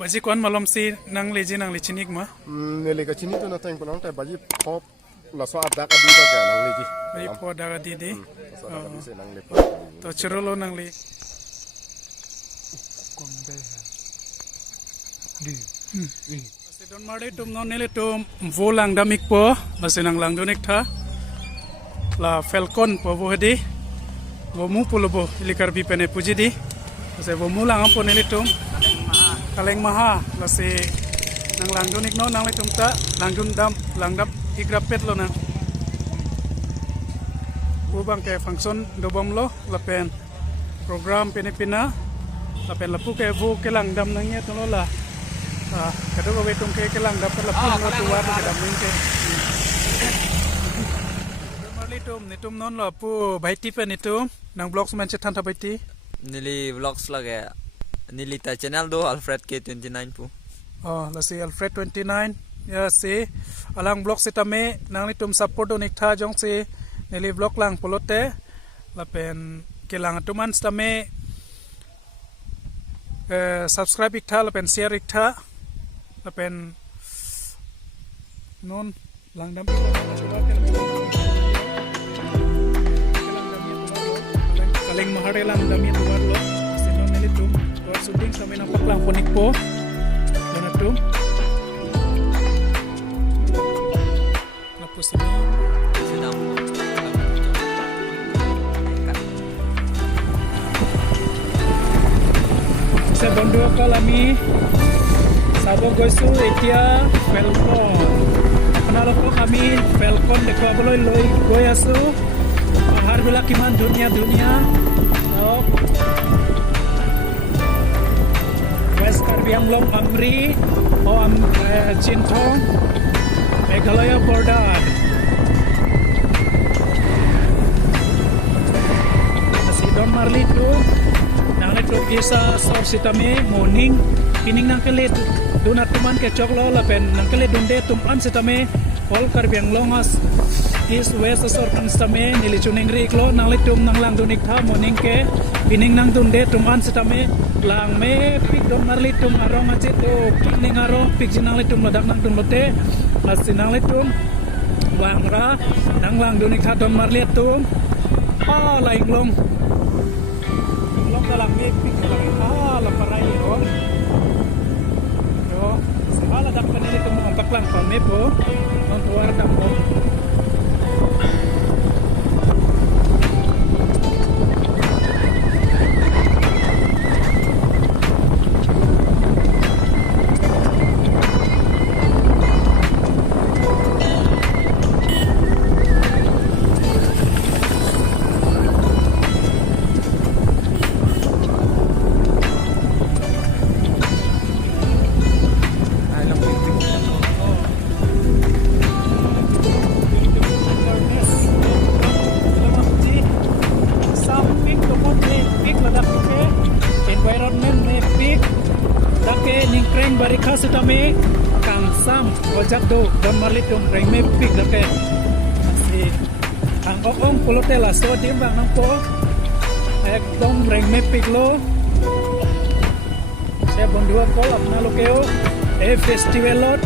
baji kon malom si nang leji nang lechinik ma nele ka chini to na tang panang tai baji phop la so ada ka duba ka nang leji baji pho daga di de se nang le to chirolo nang le kong dai ha di se don mare tum non nele tum volang damik po base nang lang donik tha la falcon po bo hedi bo mu pulobo ilikar bi pene puji di se bo mu lang po nele tum kaleng maha la se nang lang donik no nang le tum ta lang dam igrapet lo na ubang ke function do bom lo la pen program penipina la pen la pu ke vu ke lang dam nang ye to lo la kado ko wetung ke lang dam la pu no tu war ke dam ning ke marli tum ni tum non la pu baiti pe ni tum nang blogs man che than tha baiti nili vlogs lage nili ta channel do alfred k29 pu la si alfred 29 ya si alang blog se tame nang ni tum support do nik tha jong se nili blog lang polote la pen ke lang tuman stame subscribe ik tha la pen share ik tha la pen non lang dam kaleng mahare lang dam ya tuwar lo sinon nili tum tuwar shooting same na paklang ponik po na tum la pusina sedang se bondu kalami sabo goisu etia falcon apnaloko kami falcon dekhuaboloi loi goi asu pahar bila kiman dunia west karbi anglong amri Chintong Meghalaya border si don marli tu nang tu isa sor sitame morning pining nang kele donat tuman ke choklo la pen nang kele dunde tuman sitame all karbi anglong as east west sor kan sitame nili chuning ri klo nang le tum nang lang dunik tha morning ke pining nang dunde tuman sitame lang me pik don marli tum arong aje to pining arong pik jinang le tum ladak nang tum lote asinang le tum wangra nang lang dunik tha don marli tum laing long dalam ni pik la parai ro yo sebala dak panili tum paklan pame po on tuar dak po barikha sitame kangsam ojak do don marlitum reme pik dake si ang ong polotela so dim bang nang po ekdom reme pik lo se bondua kol apna lokeo e festival lot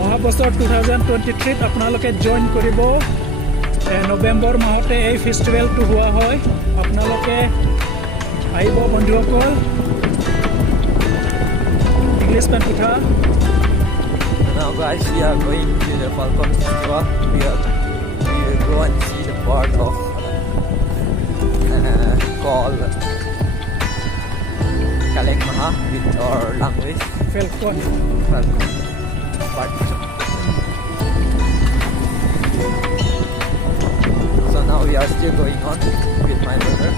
oha bosor 2023 apna loke join koribo november mahote ei festival tu hua hoy apna loke aibo bondua kol English pen putha. Now guys, we are going to the Falcon Festival. We will go and see the part of called Kaleng Maha with our language. Falcon. Part. So now we are still going on with my brother.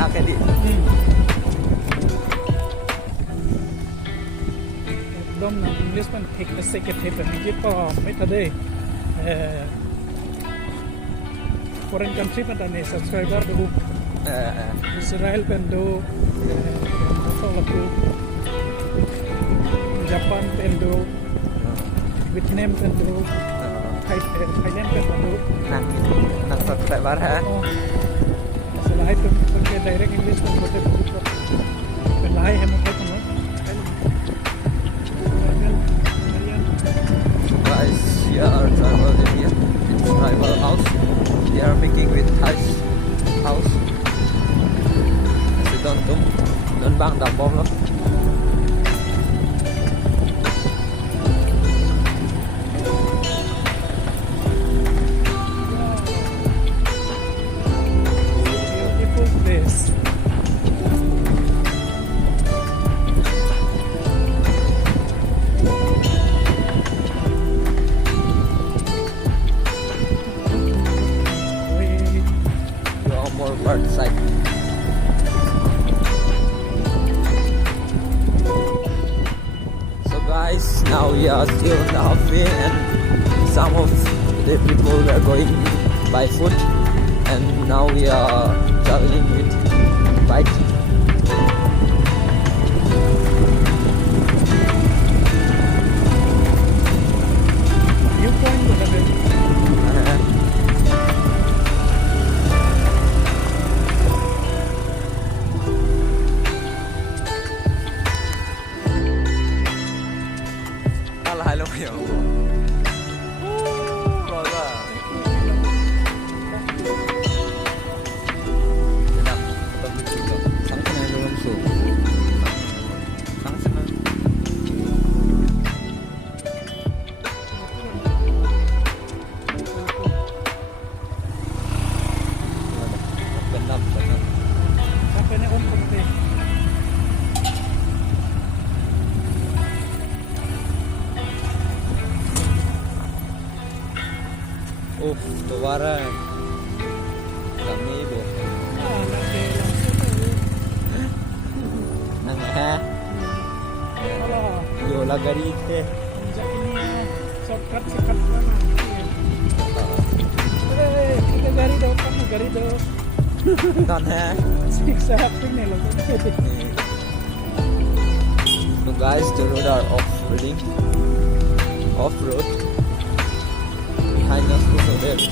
Akadi. Dom na English man take the second tape and give ko mai thade foreign country pa tane subscriber do Israel pen do follow to Japan pen do Vietnam pen do Thailand kan baru. nang subscriber ha. Selain itu pakai direct English kan bote बहुत kan lahai है मुझे तो Guys, here are tribal area. It's tribal house. They are making with Thai house. Kasi doon bang dapom lo. beautiful place. You are more bird side. So guys, now we are still on the halfway and some of the people are going by foot and now we are traveling with bike. Viewpoint udah ada. Halo yo. Baga. Sedap. Tapi juga. Sang sana belum su. Sang sana. Benam. Sampai ni Umrukoti. Doara. Kami bu. Ah, nanti langsung. Nang ha. Kalau Yola gari the. injak ini shortcut sekat mana? Kita gari do, kamu gari do. Don ha. Siksa hapin ni loh. So guys, the road are off-roading. Off-road. Behind us also there is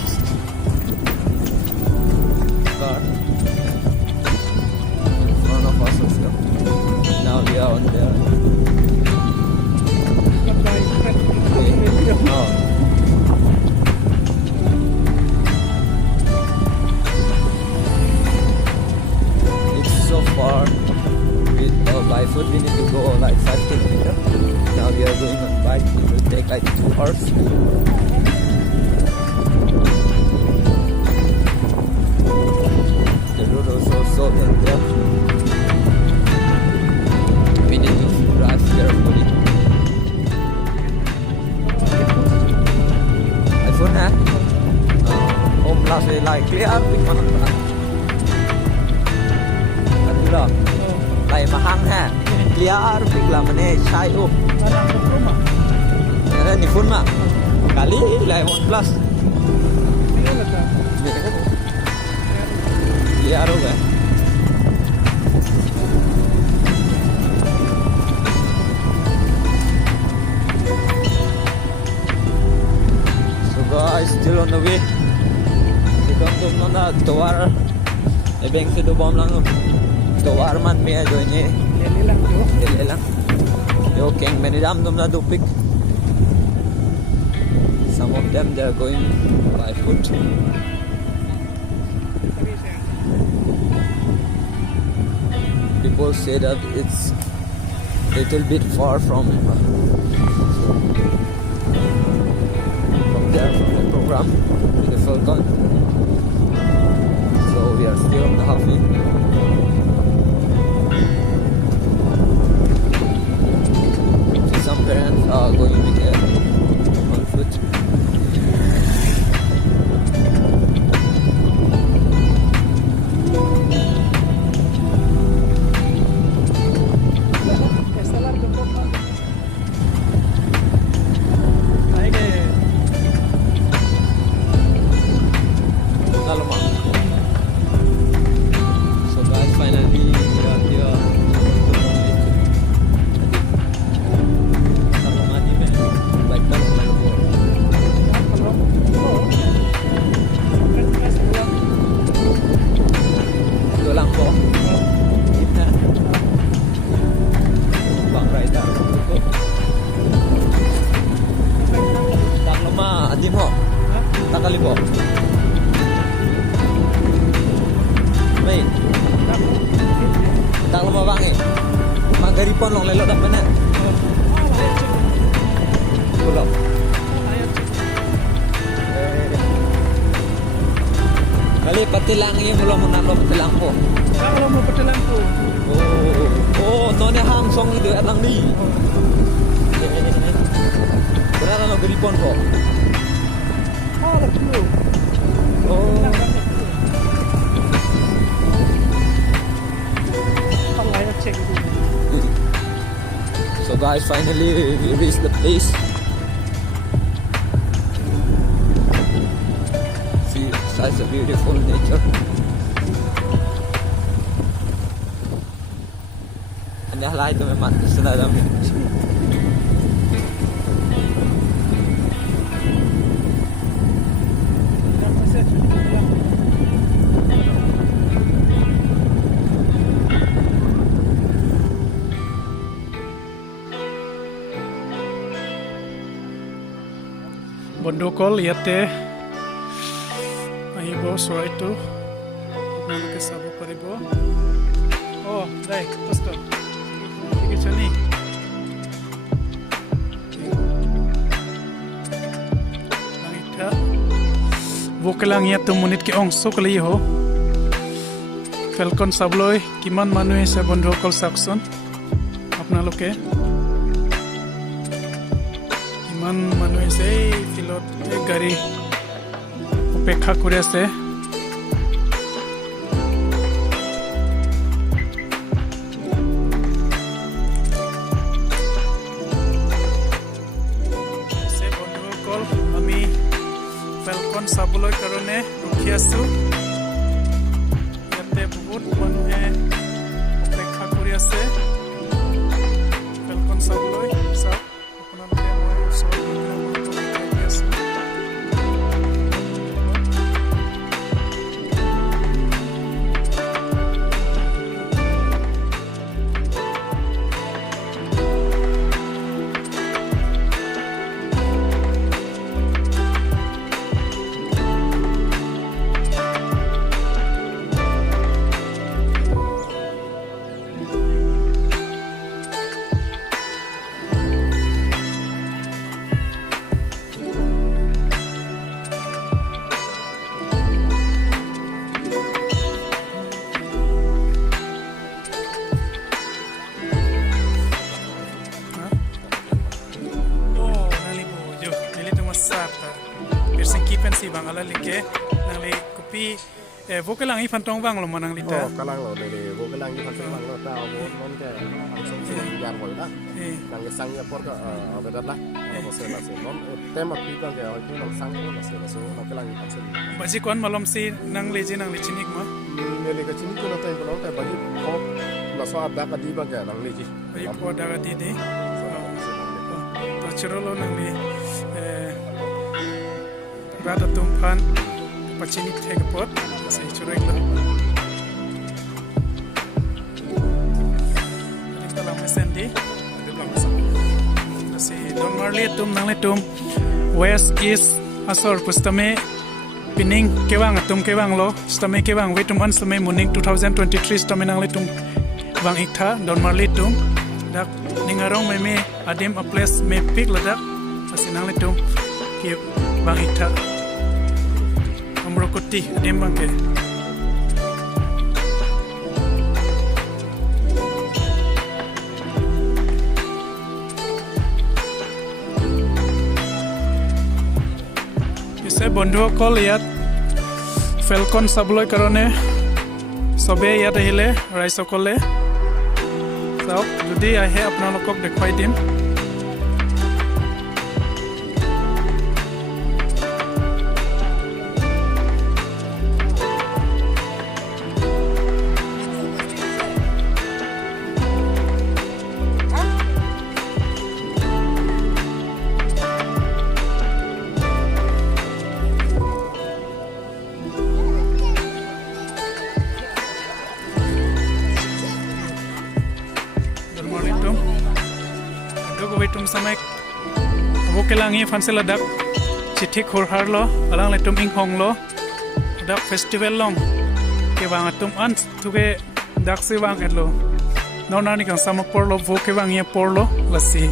car. In front of us also. Now we are on there. No. It's so far. By foot we need to go like 5 kilometers. Now we are going on bike. It will take like 2 hours. The road also so in there. We need to drive carefully. iPhone ha? Home plus we like clear with one of that. Ada lại mà hăng ha. Clear with la mane chai up. Anak rumah. Ada ni phone ma. Kali lại one plus. Ini letak. Clear हो गया. So guys, still on the way. Kita tum na tower. Ebeng se do bom lang. Tower man me do ni. Ini lang tu. Dili lang. Yo keng menidam tum na dupik. Some of them they are going by foot. People say that it's little bit far from there, from the program to the Falcon. So we are still on the halfway. Some parents are going with them on foot. Estelar jemput pak. Baik deh. Kalau mah. So kali po. May. Tak lama bang eh. Magaripon long lelo dak mana. Pulau. Kali patilang ini belum menalo patilang po. Kalau mau petilang tu. Oh, nona hang song itu atang ni. Berapa lo garipon po? Oh. So guys, finally we reached the place. See such a beautiful nature. And the light of my man. বন্ধুসকল ইয়াতে আহিব চৰাইটো আপোনালোকে চাব পাৰিব ৰাইট কষ্ট দেখিছে নি langita vokelang ইয়াতে মনিতকে অংশ কলি হ ফেলকন চাবলৈ কিমান মানুহ আছে বন্ধুসকল চাওকচোন আপোনালোকে ইমান মানুহ আছে এই ফিল্ডত গাড়ী অপেক্ষা কৰি আছে বন্ধুসকল আমি ফেলকন চাবলৈ কাৰণে ৰখি আছো ইয়াতে বহুত মানুহে অপেক্ষা কৰি আছে ফেলকন চাবলৈ চাওক আপোনালোকে মই ওচৰত গৈ আছো si bang ala like nang le kopi vokelang i phantong bang lo manang lita kalang lo ne wo kalang ni phan lo ta wo non ke ang song yang wal da nang ke sang ya por ka da la mo se la se non tema pi ka ke ai nang sang ko la se la so no kalang ni phan se baji kon malom si nang le ji nang le chinik ma ne le ka chinik ko na ta ko ta baji ko la so da ka di ba ke nang le ji baji ko da ka di de to chiro lo nang le rada tumpan pachinik thek pot se churek la kita lam sendi se don marle tum nang le tum west east asor pustame pining kewang atum kewang lo stame kewang wetum an stame muning 2023 stame nang le tum wang ikha don marle tum dak ningarong me adim a place me pik ladak asinang le tum ki wang ikha Umrukoti adim bangke পিছে বন্ধুসকল ইয়াত ফেলকন চাবলৈ কাৰণে সবে ইয়াত আহিলে ৰাইজসকলে চাওক যদি আহে আপোনালোকক দেখুৱাই দিম Tum samai vokelangi fansela dak chithi khur har lo alang le tum ing hong lo dak festival long ke wang tum an tu ke dak se wang et lo nona ni kan sama por lo vo ke wang ye por lo la si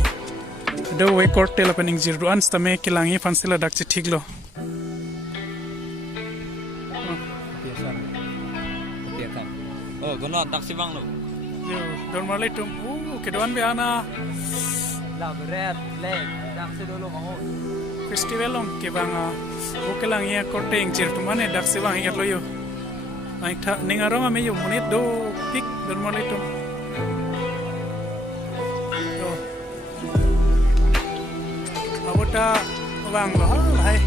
do we korte la pening jir du an stame ke langi fansila dak chithi lo Oh, gono tak sibang lo. yo don marle tum ke don be ana La red leg, tak se dulu mau. festival long ke bang vo ke langi ye korte ing jir tu mane dak se wang ye lo yo ai tha ningarong ame yo munit do pik don marle tum yo abota wang lo hai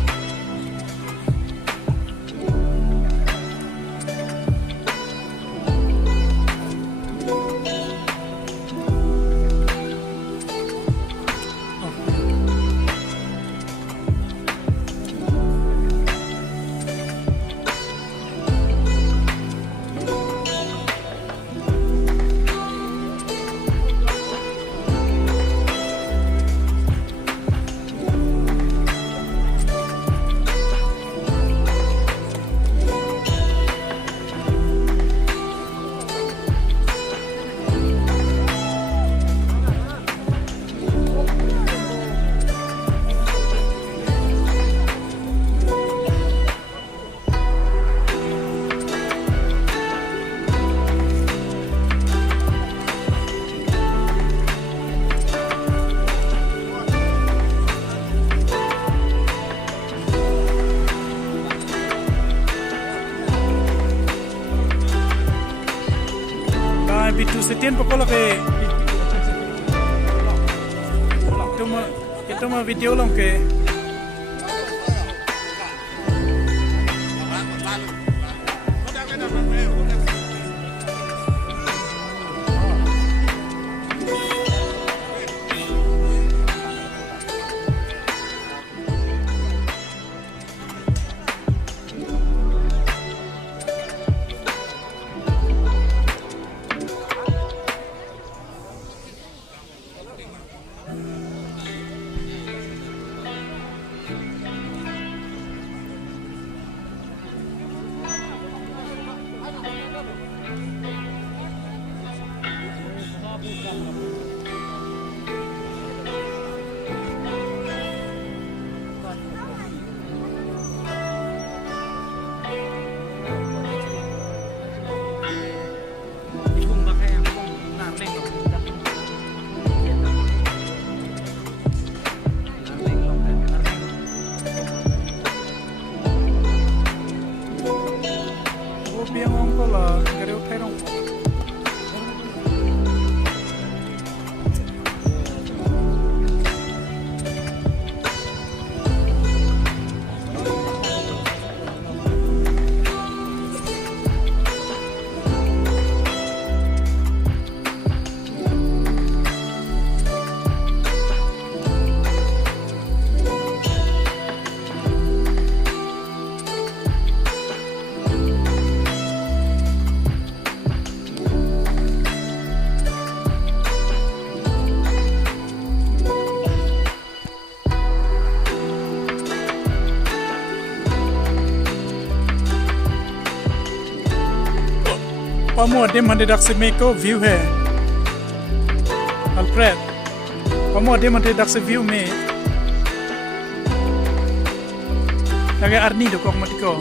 bitu setian pokok ke itu mah video long ke Pamor dem hande dak se meko view hai Alfred pamor dem hande dak se view me lagi arni do kok matiko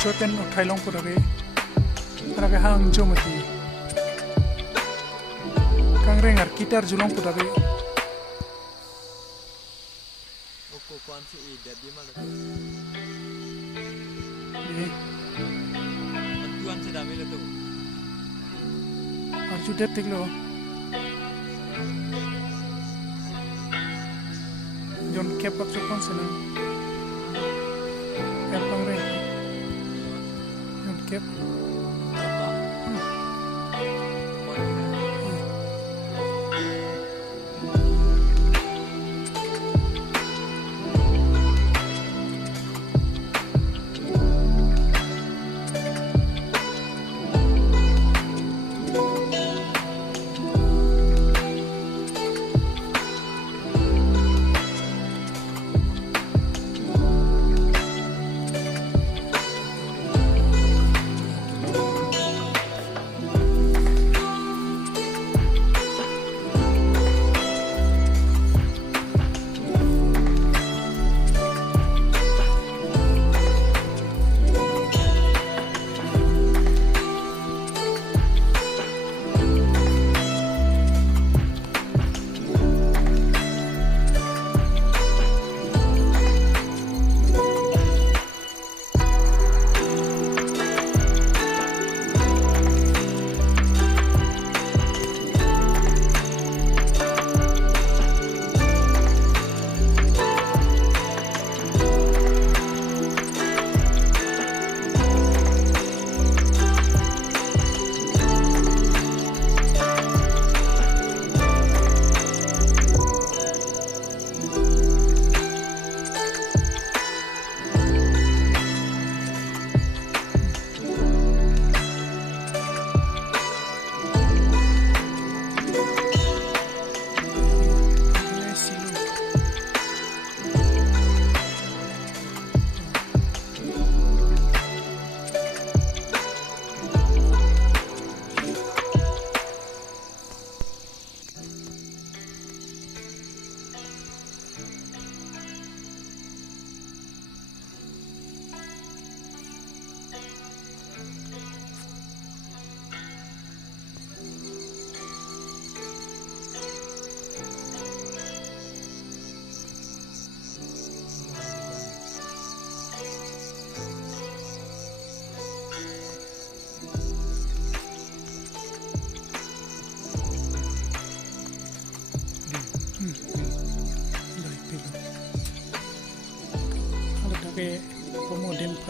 choten uthai long purage parage hang jomati kangreng ar kitar julong purage Oko kwan si ida di mana? Bantuan sudah mila tu. arju det tiglo jon kepak chopon sena kapang re jon kep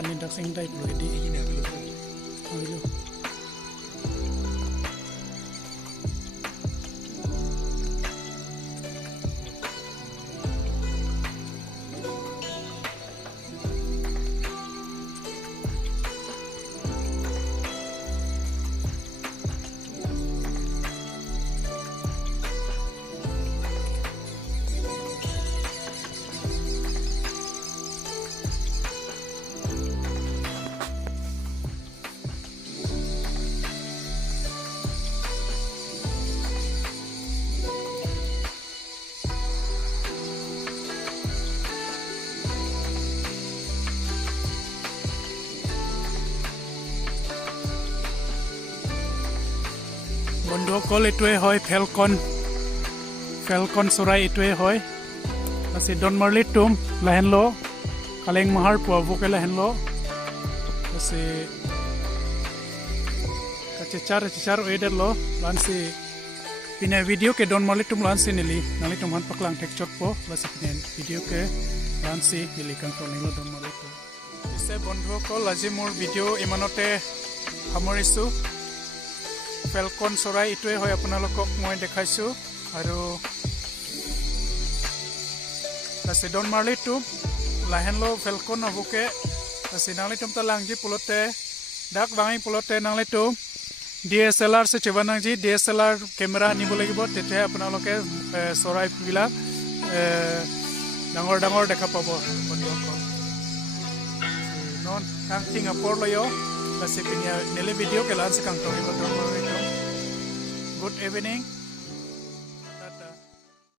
kanin daksing type lo di ini nak lu oh lo বন্ধুসকল এইটোৱে হয় ফেলকন চৰাই এইটোৱে হয় আছে ডন মাৰ্লি টুম লাহেন লো কালেং মাহাৰ পুৱাবকে লাহেন লো আছে কাচেচাৰ ওয়েডাৰ লো লানসি পিনে ভিডিও के डन मार्ली टुम लानसि निली नाली तुमहान पकलां टेक्चर पो लासे पिने ভিডিও के लानसि निली कां तो निलो डन मार्ली टुम इसे বন্ধুসকল আজি মোৰ ভিডিও ইমানতে সামৰিছো ফেলকন চৰাই ইটোৱে হয় আপোনালোকক মই দেখাইছো আৰু আছে ডন মাৰ্লি টুম লাহেন লো ফেলকন হবকে আছে নালি তুম তা লাংজি পুলতে ডাক বাঙি পুলতে নালি টুম DSLR से চেবানাংজি DSLR কেমেৰা আনিব লাগিব তেতিয়া আপোনালোকে চৰাই বিলাক ডাঙৰ দেখা পাব বন্ধুসকল non kang tinga por loyo kasi pinya nele video ke lan sa kang to good evening